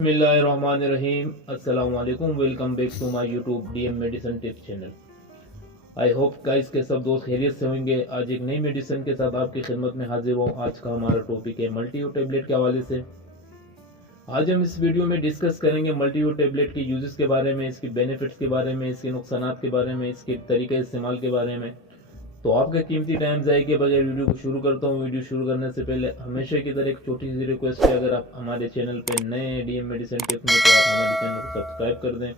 बिस्मिल्लाहिर्रहमानिर्रहीम। अस्सलाम वालेकुम। Welcome back to my YouTube DM medicine tips channel. I hope guys के सब दोस्त खैरियत से होंगे। आज एक नई मेडिसिन के साथ आपकी खिदमत में हाजिर हूँ। आज का हमारा टॉपिक है मल्टीयू टेबलेट के हवाले से। आज हम इस वीडियो में डिस्कस करेंगे मल्टीयू टेबलेट के यूजेस के बारे में, इसकी बेनिफिट्स के बारे में, इसके नुकसानात के बारे में, इसके तरीके इस्तेमाल के बारे में। तो आपका कीमती टाइम ज़ाया किए बगैर वीडियो को शुरू करता हूँ। वीडियो शुरू करने से पहले हमेशा की तरह एक छोटी सी रिक्वेस्ट है, अगर आप हमारे चैनल पे नए हैं डीएम मेडिसिन टिप्स में, तो आप हमारे चैनल को सब्सक्राइब कर दें,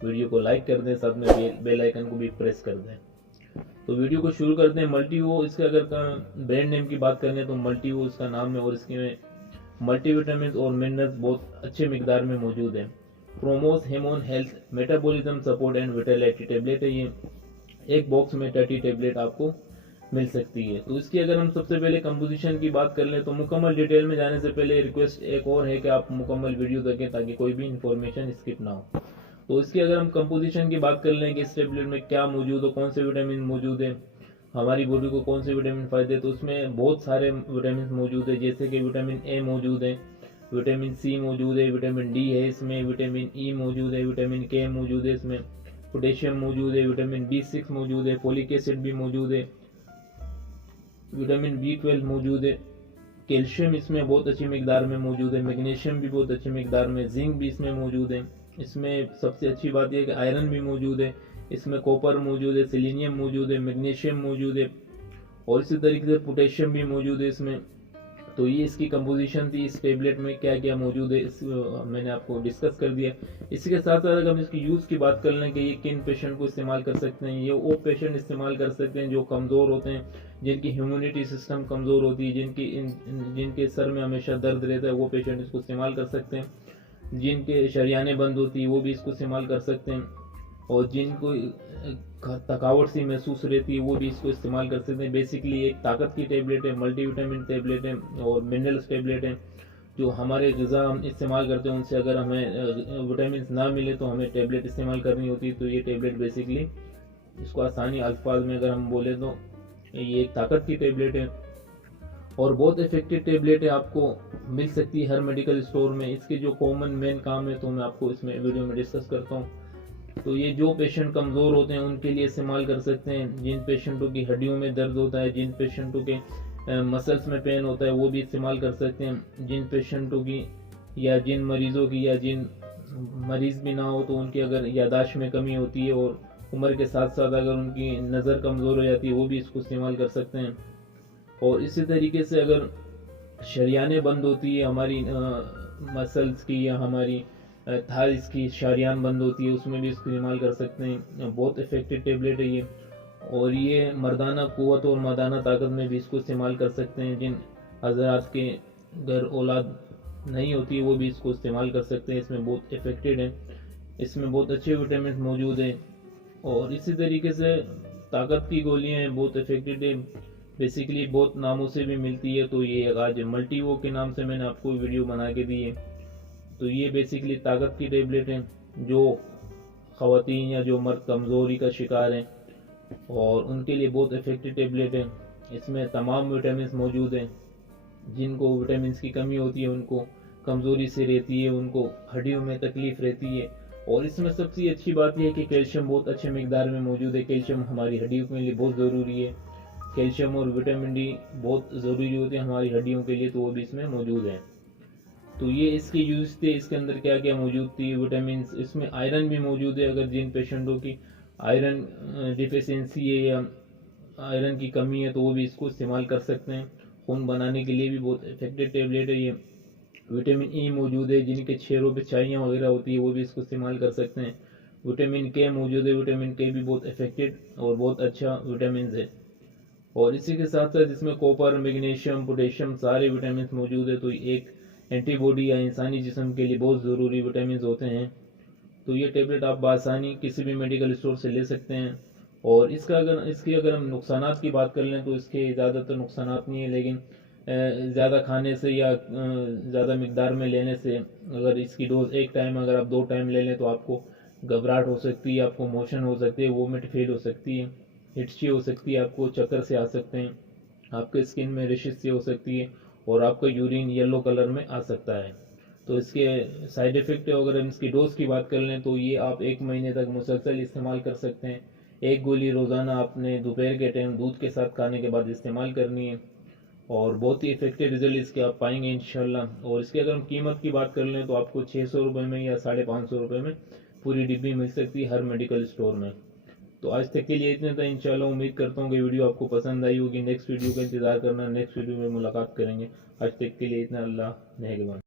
वीडियो को लाइक कर दें, साथ में बेल आइकन को भी प्रेस कर दें। तो वीडियो को शुरू करते हैं। मल्टीयू, इसके अगर ब्रांड नेम की बात करें तो मल्टीयू इसका नाम है और इसके मल्टीविटामिन और मिनरल्स बहुत अच्छे मिकदार में मौजूद हैं। प्रोमोस हेमोन health metabolism support and vitality tablet है ये। एक बॉक्स में 30 टेबलेट आपको मिल सकती है। तो इसकी अगर हम सबसे पहले कंपोजिशन की बात कर लें तो मुकम्मल डिटेल में जाने से पहले रिक्वेस्ट एक और है कि आप मुकम्मल वीडियो देखें ताकि कोई भी इंफॉर्मेशन स्किप ना हो। तो इसकी अगर हम कंपोजिशन की बात कर लें कि इस टेबलेट में क्या मौजूद हो, कौन से विटामिन मौजूद है, हमारी बॉडी को कौन से विटामिन फायदे, तो उसमें बहुत सारे विटामिन मौजूद है। जैसे कि विटामिन ए मौजूद है, विटामिन सी मौजूद है, विटामिन डी है इसमें, विटामिन ई मौजूद है, विटामिन के मौजूद है इसमें, पोटेशियम मौजूद है, विटामिन B6 मौजूद है, फोलिक एसिड भी मौजूद है, विटामिन B12 मौजूद है, कैल्शियम इसमें बहुत अच्छी मिकदार में मौजूद है, मैग्नीशियम भी बहुत अच्छी मिकदार में, जिंक भी इसमें मौजूद है। इसमें सबसे अच्छी बात यह है कि आयरन भी मौजूद है, इसमें कॉपर मौजूद है, सेलेनियम मौजूद है, मैग्नीशियम मौजूद है और इसी तरीके से पोटेशियम भी मौजूद है इसमें। तो ये इसकी कंपोजिशन थी। इस टेबलेट में क्या क्या मौजूद है मैंने आपको डिस्कस कर दिया। इसके साथ साथ अगर हम इसकी यूज़ की बात कर लें कि ये किन पेशेंट को इस्तेमाल कर सकते हैं, ये वो पेशेंट इस्तेमाल कर सकते हैं जो कमज़ोर होते हैं, जिनकी इम्यूनिटी सिस्टम कमज़ोर होती है, जिनके सर में हमेशा दर्द रहता है, वो पेशेंट इसको इस्तेमाल कर सकते हैं। जिनके शरियानें बंद होती है वो भी इसको इस्तेमाल कर सकते हैं और जिनको थकावट सी महसूस रहती है वो भी इसको इस्तेमाल कर सकते हैं। बेसिकली एक ताकत की टेबलेट है, मल्टीविटामिन टेबलेट है और मिनरल्स टेबलेट है। जो हमारे ग़िज़ा हम इस्तेमाल करते हैं उनसे अगर हमें विटामिन ना मिले तो हमें टेबलेट इस्तेमाल करनी होती है। तो ये टेबलेट बेसिकली, इसको आसानी अल्फाज में अगर हम बोले तो ये एक ताकत की टेबलेट है और बहुत इफेक्टिव टेबलेट है। आपको मिल सकती है हर मेडिकल स्टोर में। इसके जो कॉमन मेन काम है तो मैं आपको इसमें वीडियो में डिस्कस करता हूँ। तो ये जो पेशेंट कमज़ोर होते हैं उनके लिए इस्तेमाल कर सकते हैं। जिन पेशेंटों की हड्डियों में दर्द होता है, जिन पेशेंटों के मसल्स में पेन होता है वो भी इस्तेमाल कर सकते हैं। जिन पेशेंटों की या जिन मरीज़ों की या जिन मरीज़ भी ना हो तो उनकी अगर यादाश्त में कमी होती है और उम्र के साथ साथ अगर उनकी नज़र कमज़ोर हो जाती है वो भी इसको इस्तेमाल कर सकते हैं। और इसी तरीके से अगर शरियानें बंद होती है हमारी मसल्स की या हमारी थाइस की शरियान बंद होती है उसमें भी इसको इस्तेमाल कर सकते हैं। बहुत इफेक्टिव टेबलेट है ये और ये मर्दाना क़ुव्वत और मर्दाना ताकत में भी इसको इस्तेमाल कर सकते हैं। जिन हज़रात के घर औलाद नहीं होती है वो भी इसको इस्तेमाल कर सकते हैं। इसमें बहुत इफेक्टिव है, इसमें बहुत अच्छे विटामिन मौजूद हैं और इसी तरीके से ताकत की गोलियां हैं, बहुत इफेक्टिव है। बेसिकली बहुत नामों से भी मिलती है। तो ये आज मल्टीवो के नाम से मैंने आपको वीडियो बना के दी है। तो ये बेसिकली ताकत की टेबलेट है जो ख़वातीन या जो मर्द कमज़ोरी का शिकार हैं और उनके लिए बहुत इफेक्टिव टेबलेट है। इसमें तमाम विटामिन मौजूद हैं। जिनको विटामिन की कमी होती है, उनको कमज़ोरी से रहती है, उनको हड्डियों में तकलीफ़ रहती है और इसमें सबसे अच्छी बात यह है कि कैल्शियम बहुत अच्छे मिकदार में मौजूद है। कैल्शियम हमारी हड्डियों के लिए बहुत ज़रूरी है। कैल्शियम और विटामिन डी बहुत ज़रूरी होते हैं हमारी हड्डियों के लिए, तो वो भी इसमें मौजूद है। तो ये इसके यूज थे। इसके अंदर क्या क्या मौजूद थी विटामिन, इसमें आयरन भी मौजूद है। अगर जिन पेशेंटों की आयरन डिफिशियंसी है या आयरन की कमी है तो वो भी इसको इस्तेमाल कर सकते हैं। खून बनाने के लिए भी बहुत इफेक्टिव टेबलेट है ये। विटामिन ई मौजूद है, जिनके चेहरों पे छाइयाँ वगैरह होती है वो भी इसको इस्तेमाल कर सकते हैं। विटामिन के मौजूद है, विटामिन के भी बहुत इफेक्टिव और बहुत अच्छा विटामिन है। और इसी के साथ साथ इसमें कॉपर, मैग्नीशियम, पोटेशियम सारे विटामिन मौजूद है। तो एक एंटीबॉडी या इंसानी जिस्म के लिए बहुत ज़रूरी विटामिन होते हैं। तो ये टेबलेट आप बआसानी किसी भी मेडिकल स्टोर से ले सकते हैं। और इसकी अगर हम नुकसानात की बात कर लें तो इसके ज़्यादातर नुकसानात नहीं है, लेकिन ज़्यादा खाने से या ज़्यादा मिकदार में लेने से, अगर इसकी डोज एक टाइम अगर आप 2 टाइम ले लें तो आपको घबराहट हो सकती है, आपको मोशन हो सकती है, वोमिट फील हो सकती है, हिचकी हो सकती है, आपको चक्कर से आ सकते हैं, आपके स्किन में रेशेस से हो सकती है और आपका यूरिन येलो कलर में आ सकता है। तो इसके साइड इफ़ेक्ट अगर हम इसकी डोज की बात कर लें तो ये आप 1 महीने तक मुसलसल इस्तेमाल कर सकते हैं। एक गोली रोज़ाना आपने दोपहर के टाइम दूध के साथ खाने के बाद इस्तेमाल करनी है और बहुत ही इफेक्टिव रिजल्ट इसके आप पाएंगे इंशाल्लाह। और इसकी अगर हम कीमत की बात कर लें तो आपको 600 रुपये में या 550 रुपये में पूरी डिब्बी मिल सकती है हर मेडिकल स्टोर में। तो आज तक के लिए इतने था। इंशाल्लाह उम्मीद करता हूँ कि वीडियो आपको पसंद आई होगी। नेक्स्ट वीडियो का इंतज़ार करना, नेक्स्ट वीडियो में मुलाकात करेंगे। आज तक के लिए इतना। अल्लाह नेगेबान।